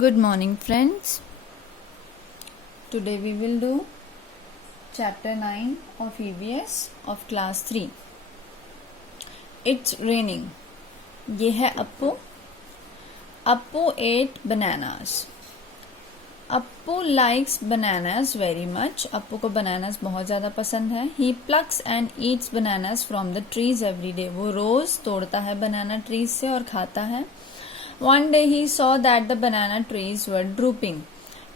Good morning, friends. Today we will do chapter 9 of EVS of class 3. It's raining. ये है Appu. Appu ate bananas. Appu likes bananas very much. Appu को bananas बहुत ज़्यादा पसंद है. He plucks and eats bananas from the trees every day. वो रोज़ तोड़ता है banana trees से और खाता है. One day he saw that the banana trees were drooping.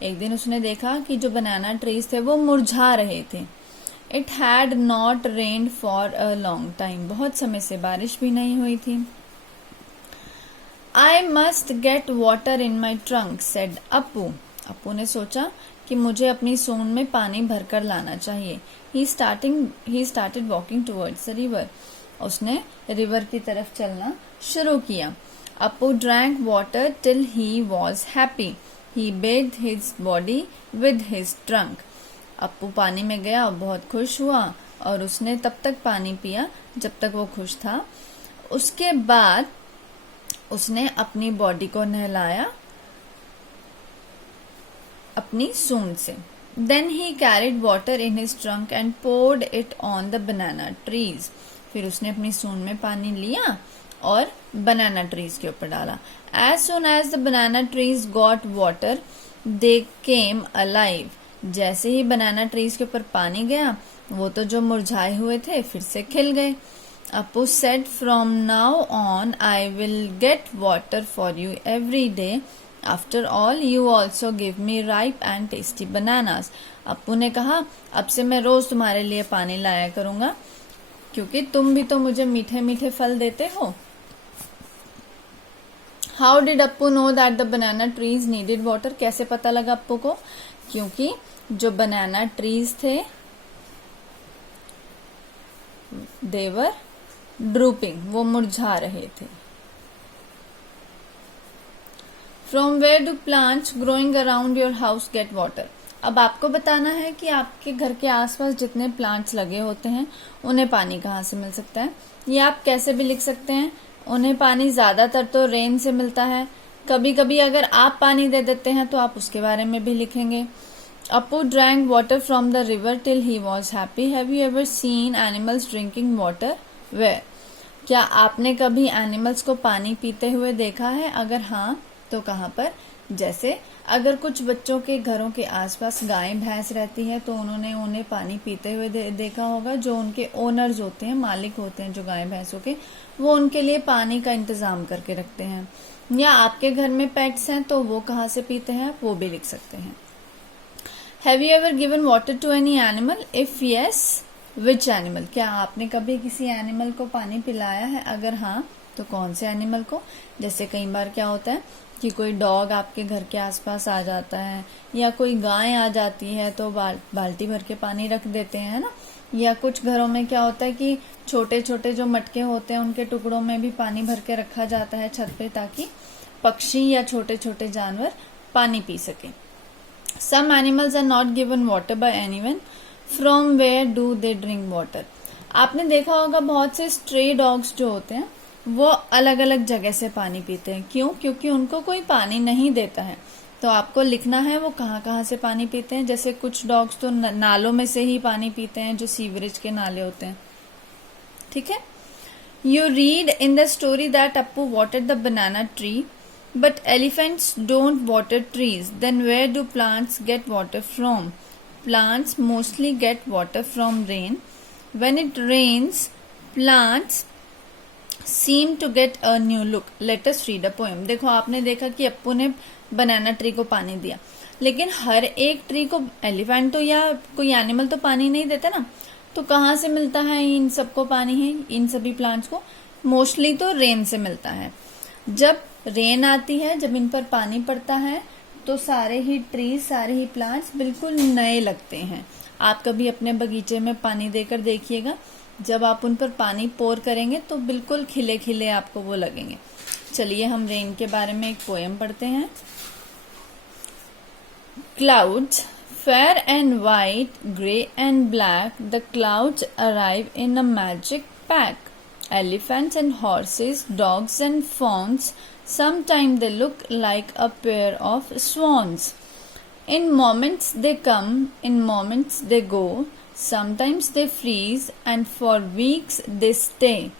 एक दिन उसने देखा कि जो banana trees थे वो मुरझा रहे थे. It had not rained for a long time. बहुत समय से बारिश भी नहीं हुई थी. I must get water in my trunk, said Appu. Appu ने सोचा कि मुझे अपनी सूंड में पानी भरकर लाना चाहिए. He started walking towards the river. उसने रिवर की तरफ चलना शुरू किया. Appu drank water till he was happy. He bathed his body with his trunk. Appu पानी में गया और बहुत खुश हुआ और उसने तब तक पानी पिया जब तक वो खुश था. उसके बाद उसने अपनी बॉडी को नहलाया अपनी सूंड से. Then he carried water in his trunk and poured it on the banana trees. फिर उसने अपनी सूंड में पानी लिया और बनाना ट्रीज के ऊपर डाला. As soon as the banana trees got water, they came alive. जैसे ही बनाना ट्रीज के ऊपर पानी गया वो तो जो मुरझाए हुए थे फिर से खिल गए. Appu said, from now on I will get water for you every day. After all, you also give me ripe and tasty bananas. Appu ने कहा, अब से मैं रोज तुम्हारे लिए पानी लाया करूंगा क्योंकि तुम भी तो मुझे मीठे मीठे फल देते हो. How did Appu know that the banana trees needed water? कैसे पता लगा अप्पू को? क्योंकि जो बनाना ट्रीज थे they were drooping, वो मुरझा रहे थे. From where do plants growing around your house get water? अब आपको बताना है कि आपके घर के आसपास जितने प्लांट्स लगे होते हैं उन्हें पानी कहाँ से मिल सकता है. ये आप कैसे भी लिख सकते हैं. उन्हें पानी ज्यादातर तो रेन से मिलता है. कभी कभी अगर आप पानी दे देते हैं तो आप उसके बारे में भी लिखेंगे. Appu drank water from the river till he was happy. Have you ever seen animals drinking water? Where? क्या आपने कभी एनिमल्स को पानी पीते हुए देखा है? अगर हाँ तो कहाँ पर? जैसे अगर कुछ बच्चों के घरों के आसपास गाय भैंस रहती है तो उन्होंने उन्हें पानी पीते हुए देखा होगा. जो उनके ओनर्स होते हैं, मालिक होते हैं जो गाय भैंसों के, वो उनके लिए पानी का इंतजाम करके रखते हैं. या आपके घर में पेट्स हैं तो वो कहाँ से पीते हैं वो भी लिख सकते हैं. Have you ever given water to any animal? If yes, which animal? क्या आपने कभी किसी एनिमल को पानी पिलाया है? अगर हाँ तो कौन से एनिमल को? जैसे कई बार क्या होता है कि कोई डॉग आपके घर के आसपास आ जाता है या कोई गाय आ जाती है तो बाल्टी भर के पानी रख देते हैं, है ना. या कुछ घरों में क्या होता है कि छोटे छोटे जो मटके होते हैं उनके टुकड़ों में भी पानी भर के रखा जाता है छत पे ताकि पक्षी या छोटे छोटे जानवर पानी पी सके. Some animals are not given water by anyone. From where do they drink water? आपने देखा होगा बहुत से स्ट्रे डॉग्स जो होते हैं वो अलग अलग जगह से पानी पीते हैं. क्यों? क्योंकि उनको कोई पानी नहीं देता है. तो आपको लिखना है वो कहाँ कहाँ से पानी पीते हैं. जैसे कुछ डॉग्स तो नालों में से ही पानी पीते हैं, जो सीवरेज के नाले होते हैं. ठीक है. You read in the story that Appu watered the banana tree, but elephants don't water trees. Then where do plants get water from? Plants mostly get water from rain. When it rains, plants seem to get a new look. Let us read a poem. देखो आपने देखा कि अप्पू ने बनाना tree को पानी दिया, लेकिन हर एक ट्री को एलिफेंट तो या कोई एनिमल तो पानी नहीं देता ना. तो कहाँ से मिलता है इन सबको पानी है, इन सभी प्लांट्स को? मोस्टली तो रेन से मिलता है. जब रेन आती है, जब इन पर पानी पड़ता है तो सारे ही ट्रीज, सारे ही प्लांट्स बिल्कुल नए लगते हैं. आप कभी अपने बगीचे में पानी देकर देखिएगा, जब आप उन पर पानी पोर करेंगे तो बिल्कुल खिले खिले आपको वो लगेंगे. चलिए हम रेन के बारे में एक पोएम पढ़ते हैं. Clouds, fair and white, grey and black, the clouds arrive in a magic pack. Elephants and horses, dogs and fawns, Sometimes they look like a pair of swans. In moments they come, in moments they go. Sometimes they freeze and for weeks they stay.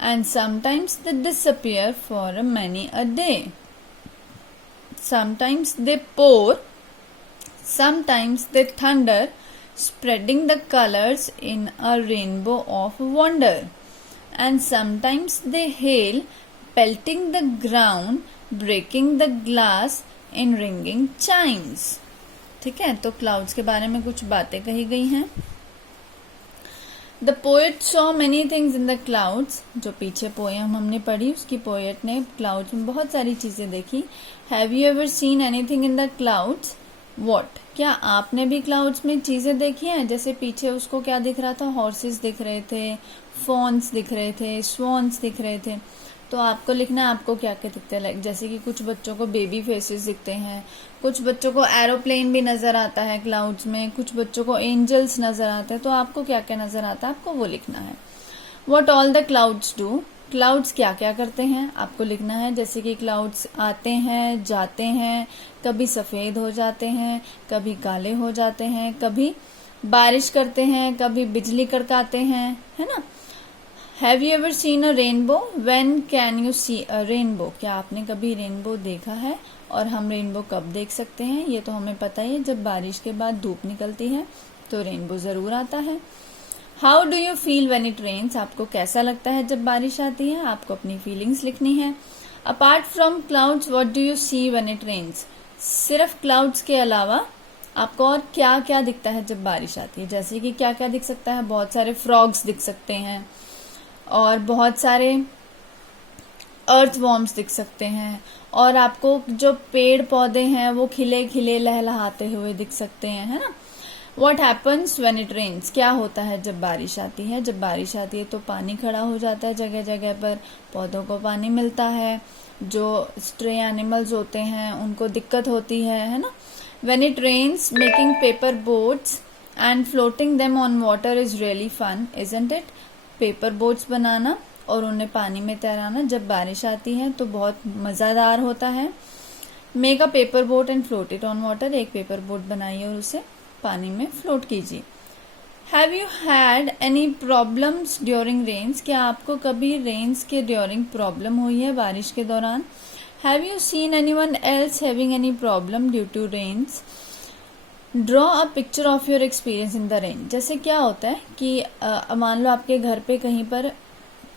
And sometimes they disappear for many a day. Sometimes they pour, sometimes they thunder, spreading the colors in a rainbow of wonder. And sometimes they hail, pelting the ground, breaking the glass in ringing chimes. ठीक है, तो clouds के बारे में कुछ बातें कही गई हैं. The poet saw many things in the clouds. जो पीछे पोएम हमने पढ़ी उसकी पोएट ने क्लाउड्स में बहुत सारी चीजें देखी. Have you ever scene anything in the clouds? What? क्या आपने भी क्लाउड्स में चीजें देखी हैं? जैसे पीछे उसको क्या दिख रहा था? हॉर्सेस दिख रहे थे, फॉन्स दिख रहे थे, स्वॉन्स दिख रहे थे. तो आपको लिखना है आपको क्या क्या दिखते हैं. लाइक जैसे कि कुछ बच्चों को बेबी फेसेस दिखते हैं, कुछ बच्चों को एरोप्लेन भी नजर आता है क्लाउड्स में, कुछ बच्चों को एंजल्स नजर आते हैं. तो आपको क्या क्या नजर आता है आपको वो लिखना है. What all the clouds do? Clouds क्या क्या करते हैं आपको लिखना है. जैसे कि क्लाउड्स आते हैं, जाते हैं, कभी सफेद हो जाते हैं, कभी काले हो जाते हैं, कभी बारिश करते हैं, कभी बिजली कड़काते हैं, है ना. Have you ever seen a rainbow? When can you see a rainbow? क्या आपने कभी रेनबो देखा है? और हम रेनबो कब देख सकते हैं? ये तो हमें पता ही है, जब बारिश के बाद धूप निकलती है तो रेनबो जरूर आता है. How do you feel when it rains? आपको कैसा लगता है जब बारिश आती है? आपको अपनी फीलिंग्स लिखनी है. Apart from clouds what do you see when it rains? सिर्फ क्लाउड्स के अलावा आपको और क्या क्या दिखता है जब बारिश आती है? जैसे कि क्या क्या दिख सकता है? बहुत सारे फ्रॉग्स दिख सकते हैं और बहुत सारे अर्थवॉर्म्स दिख सकते हैं, और आपको जो पेड़ पौधे हैं वो खिले खिले लहलहाते हुए दिख सकते हैं, है ना. What happens when it rains? क्या होता है जब बारिश आती है? जब बारिश आती है तो पानी खड़ा हो जाता है जगह जगह पर, पौधों को पानी मिलता है, जो स्ट्रे एनिमल्स होते हैं उनको दिक्कत होती है ना. When it rains, making paper boats and floating them on water is really fun, isn't it? Paper boats बनाना और उन्हें पानी में तैराना जब बारिश आती है तो बहुत मजेदार होता है. Make a paper boat and float it on water. एक पेपर बोट बनाइए और उसे पानी में फ्लोट कीजिए. Have you had any problems during rains? क्या आपको कभी रेन्स के ड्यूरिंग प्रॉब्लम हुई है, बारिश के दौरान? Have you seen anyone else having any problem due to rains? Draw a picture of your experience in the rain. जैसे क्या होता है कि मान लो आपके घर पे कहीं पर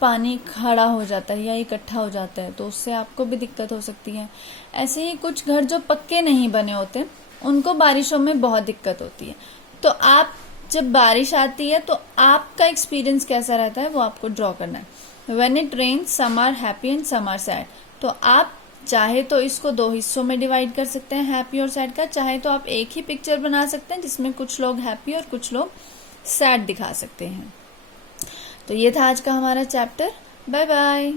पानी खड़ा हो जाता है या इकट्ठा हो जाता है तो उससे आपको भी दिक्कत हो सकती है. ऐसे ही कुछ घर जो पक्के नहीं बने होते उनको बारिशों में बहुत दिक्कत होती है. तो आप जब बारिश आती है तो आपका एक्सपीरियंस कैसा रहता है वो आपको ड्रॉ करना है. When it rains some are happy and some are sad. तो आप चाहे तो इसको दो हिस्सों में डिवाइड कर सकते हैं, हैप्पी और सैड का. चाहे तो आप एक ही पिक्चर बना सकते हैं जिसमें कुछ लोग हैप्पी और कुछ लोग सैड दिखा सकते हैं. तो ये था आज का हमारा चैप्टर. Bye bye.